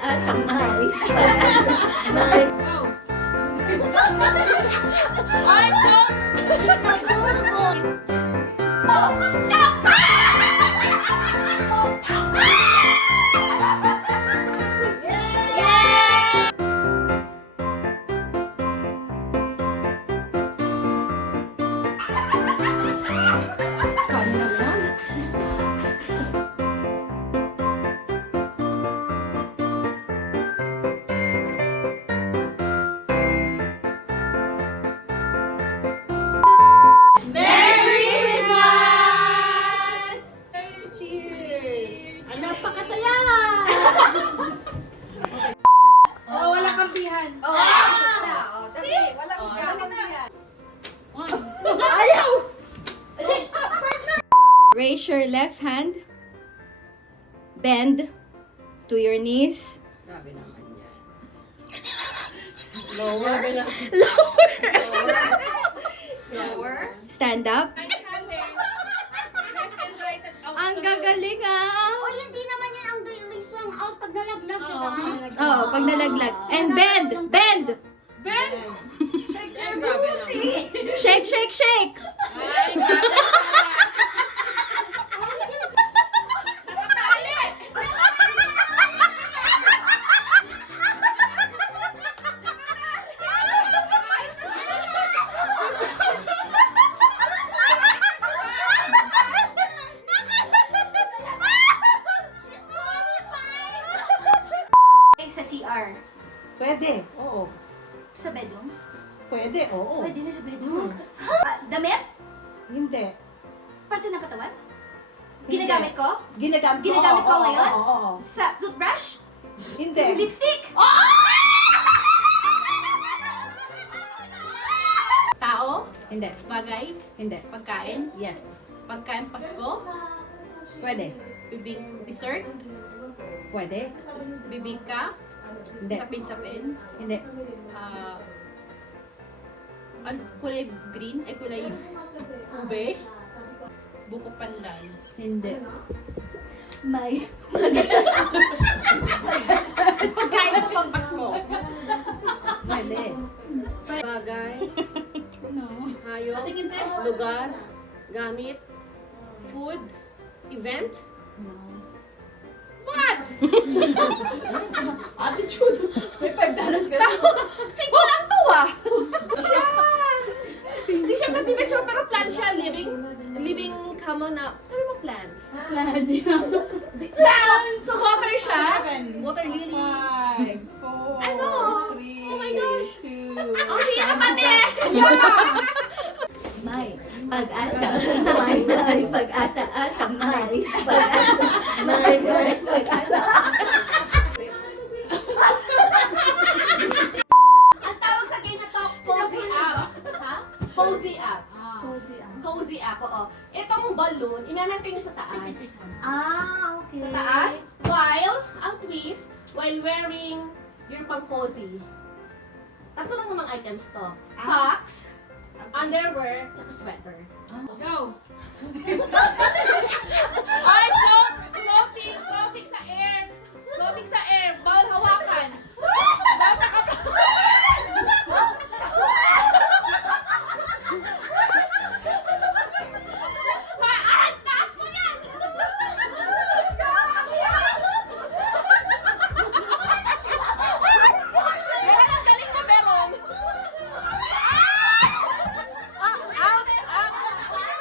Asa may pag-asa may. Ay, go! Merry Christmas! Cheers! Ah, napakasaya! Oh, walang kampihan. Oh, See? Walang kampihan. ayaw! Raise your left hand. Bend to your knees. Grabe naman yan. Lower. Lower. Stand up. Right-handed. Left and right and out. Ang gagaling ah. Oh, hindi naman yan ang raise lang out pag nalaglag, di ba? Oh, pag nalaglag. And bend. Bend. Ben! Shake your booty! Shake, shake, shake. Ay, grabe. Nakatali! Sa CR. Pwede, oo. Sa bedroom. Pwede, oo. Pwede na sa bedroom. Damit? Hindi. Parte ng katawan? Ginagamit ko? Ginagamit Ginagamit ko oo, ngayon? Oo, oo. Sa toothbrush? Hindi. Lipstick? Tao? Hindi. Bagay? Hindi. Pagkain? Yes. Pagkain Pasko? Pwede. Bibing dessert? Pwede. Bibingka? Hindi. Sapin-sapin? Hindi. Kulay green? Ay, kulay ube? Buko pandan? Hindi. May. Pagkain mo pang Pasko? Pwede. Bagay, hayop, lugar, gamit, food, event. What? Attitude! May $5 ka na. Siguro lang to ah! Siya! Hindi siya motivation pero plan siya, living common na, sabi mo plants. Plants! So water siya, water lily. 5, 4, Ano? 3, Oh my gosh. 2, Ang hirap ate! May pag-asa. May pag-asa. Asa may pag-asa. May pag-asa. Ang tawag sa game na to, Cozy App. Cozy App. Cozy ah. Cozy App, oo. Itong balloon, i-maintain nyo sa taas. Okay. Sa taas, ang twist, while wearing your pang cozy. Tatlo lang namang items to. Socks, underwear, at sweater. Go! Ay, floating sa air. Floating sa air. Bawal hawakan. Bawal taas mo yan! Kaya lang, galing mo, Beron.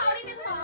Ulitin mo.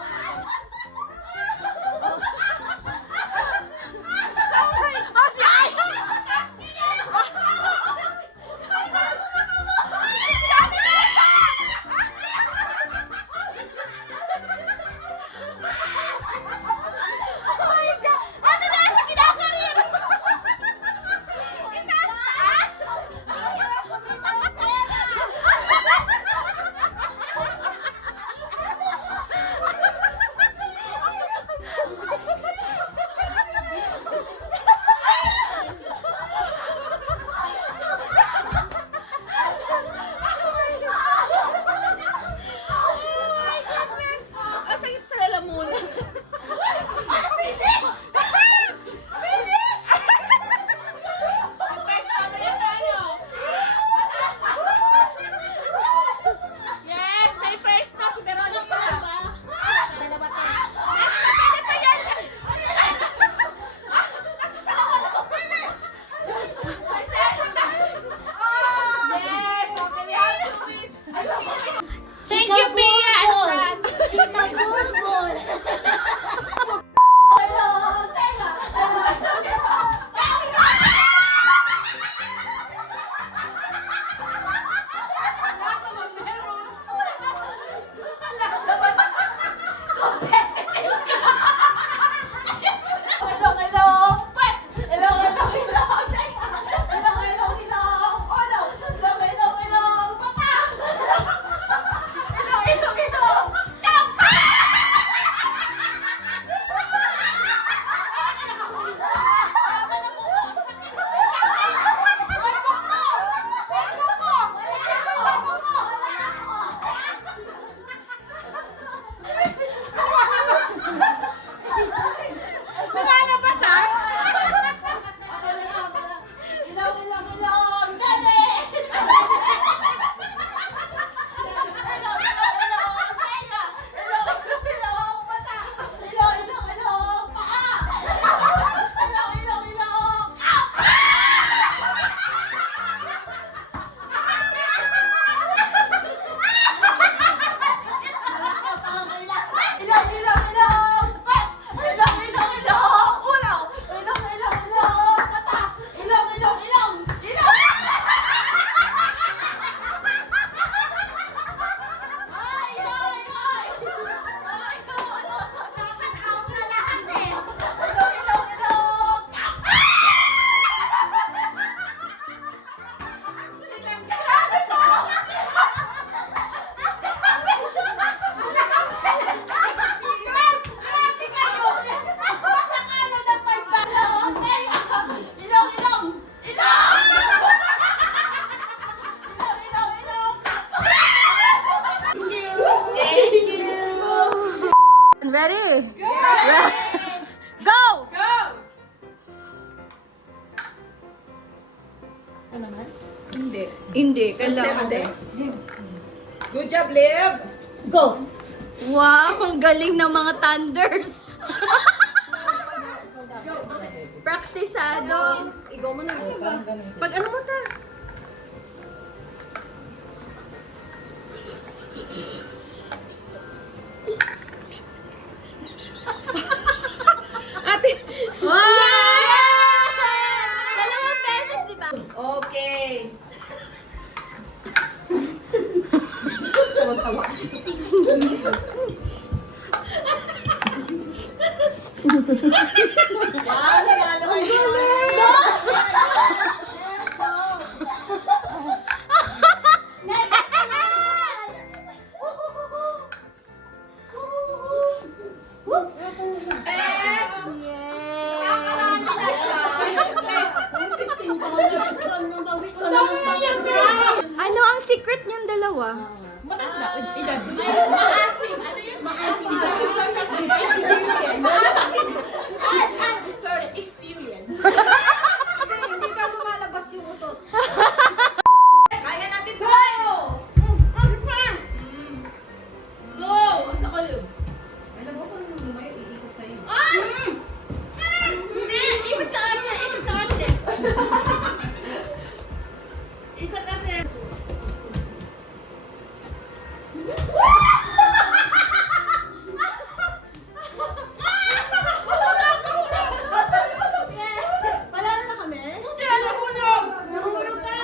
Hindi, kailangan. Sense. Good job, Liv! Go! Wow, ang galing ng mga thunders. Praktisado. Ikaw mo na. Pag ano mo ta? Ate! Dalawang beses, di ba? Okay. Ano ang secret niyong dalawa? Matanda. Edad. Maasim. Ano yun? Maasim. Sorry, experience. Hindi ka lumalabas yung utot. Kaya natin to! Go! Asa ko yun? Alam mo kung lumayo, iikot sa'yo. Ah! Hindi! Ikot ka ate! Ikot ka ate! Ikot ate! Wala na kami? Hindi! Alam ko na! Nahulog ka!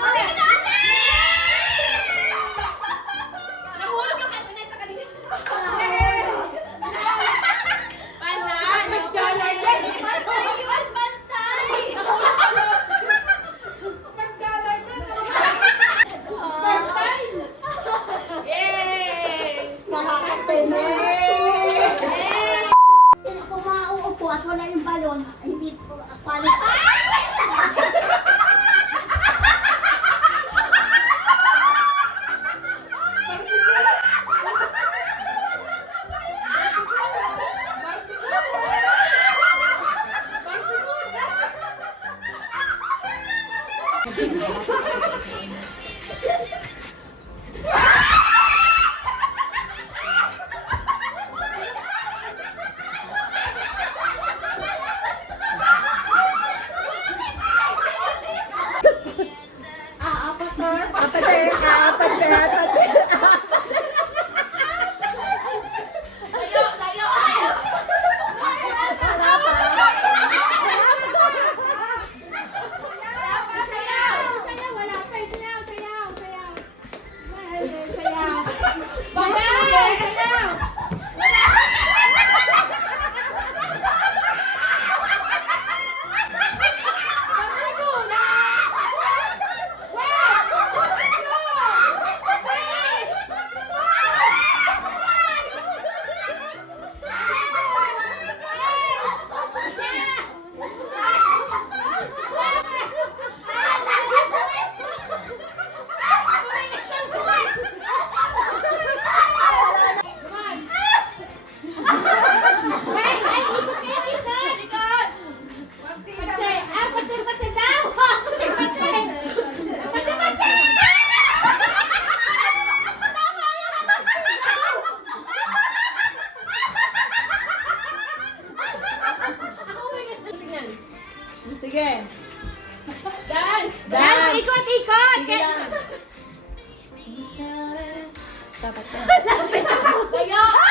Nahulog yung kanta na sa kanila. Panay! Pantay yun! Pantay! Pantay! Yay! Nakakapene! Kung mauupo at wala yung balon, hindi po, paano? Layo! Layo! Layo! Sige. Dance! Dance! Ikot-ikot! Layo!